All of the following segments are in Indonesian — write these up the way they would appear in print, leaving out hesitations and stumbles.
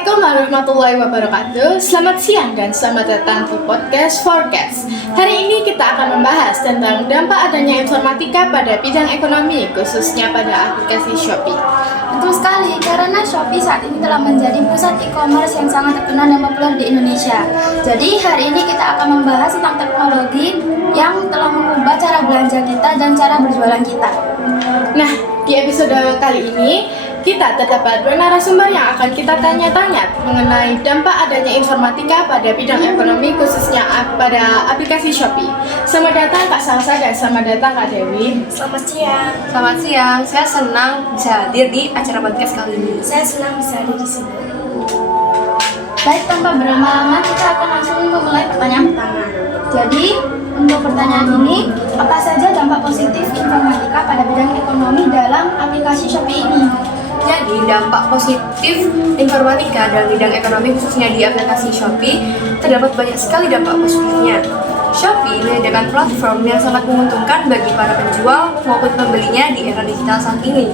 Assalamualaikum warahmatullahi wabarakatuh. Selamat siang dan selamat datang di podcast Forecast. Hari ini kita akan membahas tentang dampak adanya informatika pada bidang ekonomi, khususnya pada aplikasi Shopee. Betul sekali, karena Shopee saat ini telah menjadi pusat e-commerce yang sangat terkenal dan populer di Indonesia. Jadi hari ini kita akan membahas tentang teknologi yang telah mengubah cara belanja kita dan cara berjualan kita. Nah, di episode kali ini kita terdapat narasumber yang akan kita tanya-tanya mengenai dampak adanya informatika pada bidang ekonomi, khususnya pada aplikasi Shopee. Selamat datang Kak Salsa dan selamat datang Kak Dewi. Selamat siang. Selamat siang, saya senang bisa hadir di acara podcast kali ini. Saya senang bisa hadir di sini. Baik, tanpa berlama-lama kita akan langsung memulai pertanyaan pertama. Jadi, untuk pertanyaan ini, apa saja dampak positif informatika pada bidang ekonomi dalam aplikasi Shopee ini? Jadi, dampak positif informatika dalam bidang ekonomi khususnya di aplikasi Shopee terdapat banyak sekali dampak positifnya. Shopee menyediakan platform yang sangat menguntungkan bagi para penjual maupun pembelinya di era digital saat ini.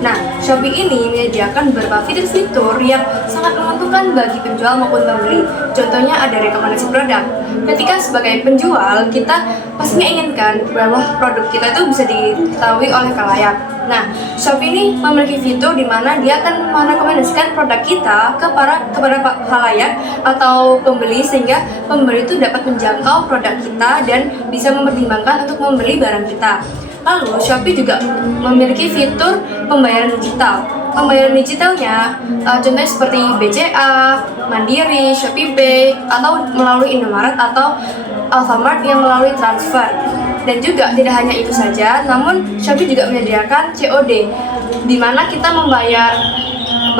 Nah, Shopee ini menyediakan beberapa fitur-fitur yang sangat menguntungkan bagi penjual maupun pembeli. Contohnya ada rekomendasi produk. Ketika sebagai penjual, kita pastinya inginkan bahwa produk kita itu bisa diketahui oleh khalayak. Nah, Shopee ini memiliki fitur di mana dia akan merekomendasikan produk kita kepada khalayak atau pembeli, sehingga pembeli itu dapat menjangkau produk kita dan bisa mempertimbangkan untuk membeli barang kita. Lalu, Shopee juga memiliki fitur pembayaran digital. Pembayaran digitalnya contohnya seperti BCA, Mandiri, ShopeePay, atau melalui Indomaret atau Alfamart yang melalui transfer. Dan juga tidak hanya itu saja, namun Shopee juga menyediakan COD, di mana kita membayar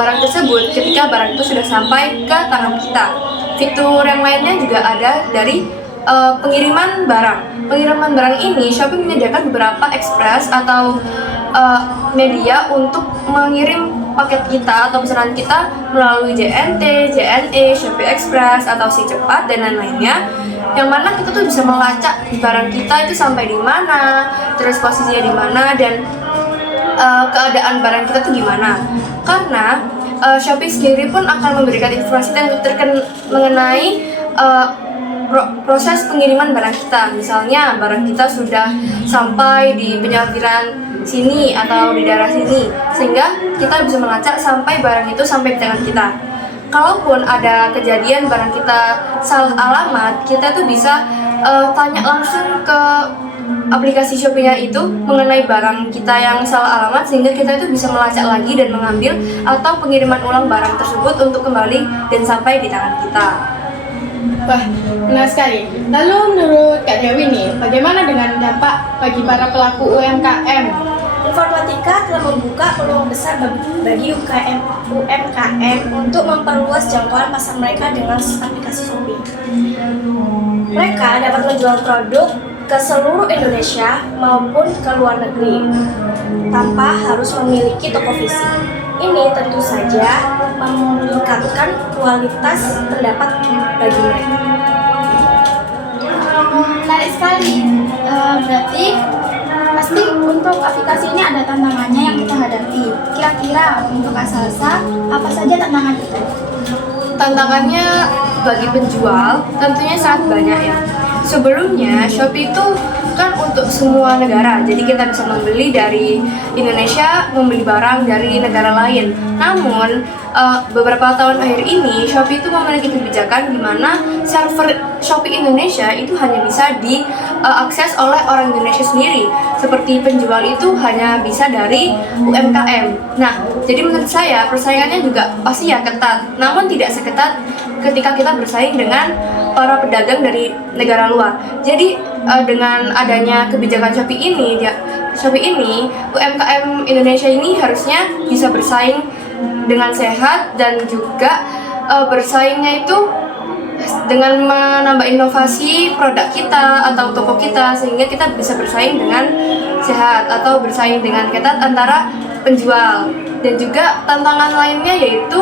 barang tersebut ketika barang itu sudah sampai ke tangan kita. Fitur yang lainnya juga ada dari pengiriman barang. Pengiriman barang ini Shopee menyediakan beberapa ekspres atau media untuk mengirim paket kita atau pesanan kita melalui JNT, JNE, Shopee Express atau Si Cepat dan lain-lainnya. Yang mana kita tuh bisa melacak barang kita itu sampai di mana, terus posisinya di mana, dan keadaan barang kita tuh gimana. Karena Shopee sendiri pun akan memberikan informasi mengenai proses pengiriman barang kita. Misalnya barang kita sudah sampai di penyaluran sini atau di daerah sini, sehingga kita bisa melacak sampai barang itu sampai di tangan kita. Kalaupun ada kejadian barang kita salah alamat, kita tuh bisa tanya langsung ke aplikasi Shopee-nya itu mengenai barang kita yang salah alamat, sehingga kita itu bisa melacak lagi dan mengambil atau pengiriman ulang barang tersebut untuk kembali dan sampai di tangan kita. Wah, benar sekali. Lalu menurut Kak Dewi nih, bagaimana dengan dampak bagi para pelaku UMKM? Informatika telah membuka peluang besar bagi UMKM untuk memperluas jangkauan pasar mereka dengan aplikasi Shopee. Mereka dapat menjual produk ke seluruh Indonesia maupun ke luar negeri tanpa harus memiliki toko fisik. Ini tentu saja meningkatkan kualitas pendapat bagi mereka. Menarik sekali. Berarti pasti untuk aplikasi ini ada tantangannya yang kita hadapi. Kira-kira untuk Kak Salsa, apa saja tantangan itu? Tantangannya bagi penjual tentunya sangat banyak ya. Sebelumnya Shopee itu kan untuk semua negara, jadi kita bisa membeli dari Indonesia, membeli barang dari negara lain. Namun beberapa tahun akhir ini Shopee itu memiliki kebijakan di mana server Shopee Indonesia itu hanya bisa diakses oleh orang Indonesia sendiri. Seperti penjual itu hanya bisa dari UMKM. Nah, jadi menurut saya persaingannya juga pasti ya ketat, namun tidak seketat ketika kita bersaing dengan para pedagang dari negara luar. Jadi dengan adanya kebijakan Shopee ini, UMKM Indonesia ini harusnya bisa bersaing dengan sehat dan juga bersaingnya itu dengan menambah inovasi produk kita atau toko kita, sehingga kita bisa bersaing dengan sehat atau bersaing dengan ketat antara penjual. Dan juga tantangan lainnya yaitu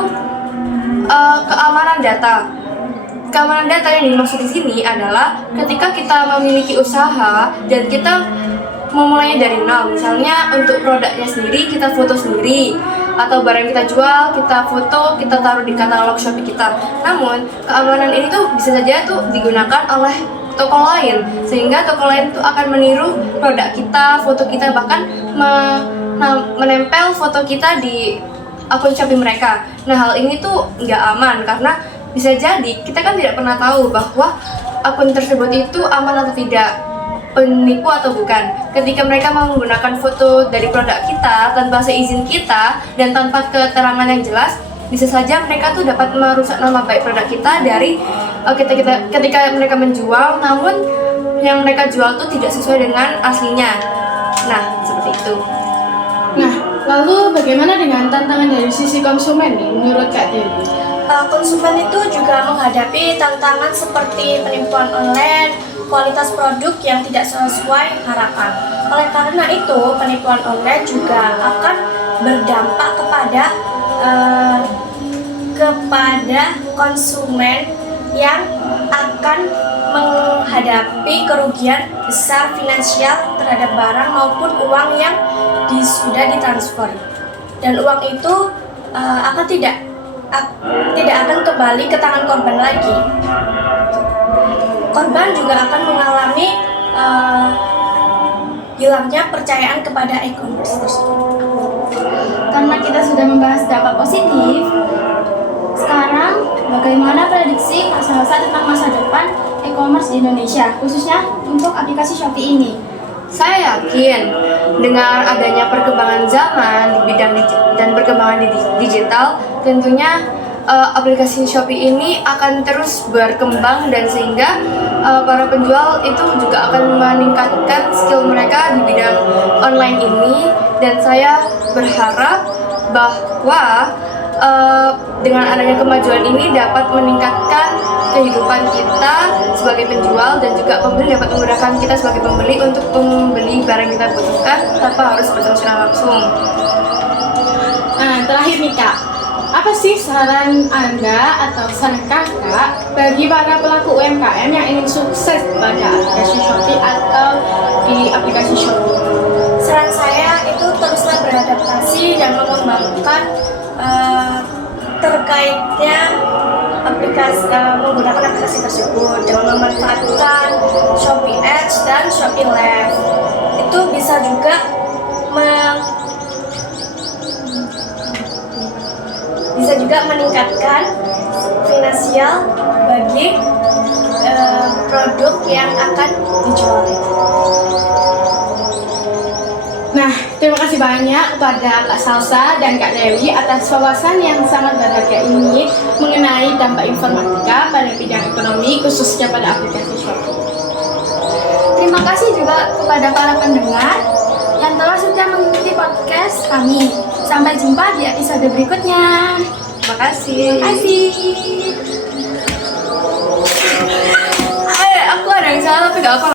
keamanan data. Keamanan data yang dimaksud di sini adalah ketika kita memiliki usaha dan kita memulainya dari nol. Misalnya untuk produknya sendiri kita foto sendiri, atau barang yang kita jual, kita foto, kita taruh di katalog Shopee kita. Namun, keamanan ini tuh bisa saja tuh digunakan oleh toko lain, sehingga toko lain tuh akan meniru produk kita, foto kita, bahkan menempel foto kita di akun Shopee mereka. Nah, hal ini tuh nggak aman karena bisa jadi kita kan tidak pernah tahu bahwa akun tersebut itu aman atau tidak, penipu atau bukan. Ketika mereka mau menggunakan foto dari produk kita tanpa seizin kita dan tanpa keterangan yang jelas, bisa saja mereka tuh dapat merusak nama baik produk kita dari ketika mereka menjual, namun yang mereka jual tuh tidak sesuai dengan aslinya. Nah, seperti itu. Nah, lalu bagaimana dengan tantangan dari sisi konsumen nih menurut Kak Dewi? Konsumen itu juga menghadapi tantangan seperti penipuan online, kualitas produk yang tidak sesuai harapan. Oleh karena itu, penipuan online juga akan berdampak kepada konsumen yang akan menghadapi kerugian besar finansial terhadap barang maupun uang yang sudah ditransfer. Dan uang itu tidak akan kembali ke tangan korban lagi. Korban juga akan mengalami hilangnya percayaan kepada e-commerce tersebut. Karena kita sudah membahas dampak positif, sekarang bagaimana prediksi Kak Salsa tentang masa depan e-commerce di Indonesia, khususnya untuk aplikasi Shopee ini? Saya yakin dengan adanya perkembangan zaman di bidang dan perkembangan di digital, tentunya aplikasi Shopee ini akan terus berkembang dan sehingga para penjual itu juga akan meningkatkan skill mereka di bidang online ini, dan saya berharap bahwa dengan adanya kemajuan ini dapat meningkatkan kehidupan kita sebagai penjual dan juga pembeli dapat menggunakan kita sebagai pembeli untuk membeli barang yang kita butuhkan tanpa harus bertemu secara langsung. Nah, terakhir nih Kak, apa sih saran Anda atau saran Kakak bagi para pelaku UMKM yang ingin sukses pada aplikasi Shopee atau di aplikasi Shopee? Saran saya itu teruslah beradaptasi dan mengembangkan terkaitnya menggunakan aplikasi tersebut dengan memanfaatkan Shopee Ads dan Shopee Live. Itu bisa juga meningkatkan finansial bagi produk yang akan dijual. Nah, terima kasih banyak kepada Kak Salsa dan Kak Dewi atas wawasan yang sangat berharga ini mengenai dampak informatika pada bidang ekonomi khususnya pada aplikasi Shopee. Terima kasih juga kepada para pendengar yang telah setia mengikuti podcast kami. Sampai jumpa di episode berikutnya. Terima kasih. Terima kasih. Aku ada yang salah tapi gak apa.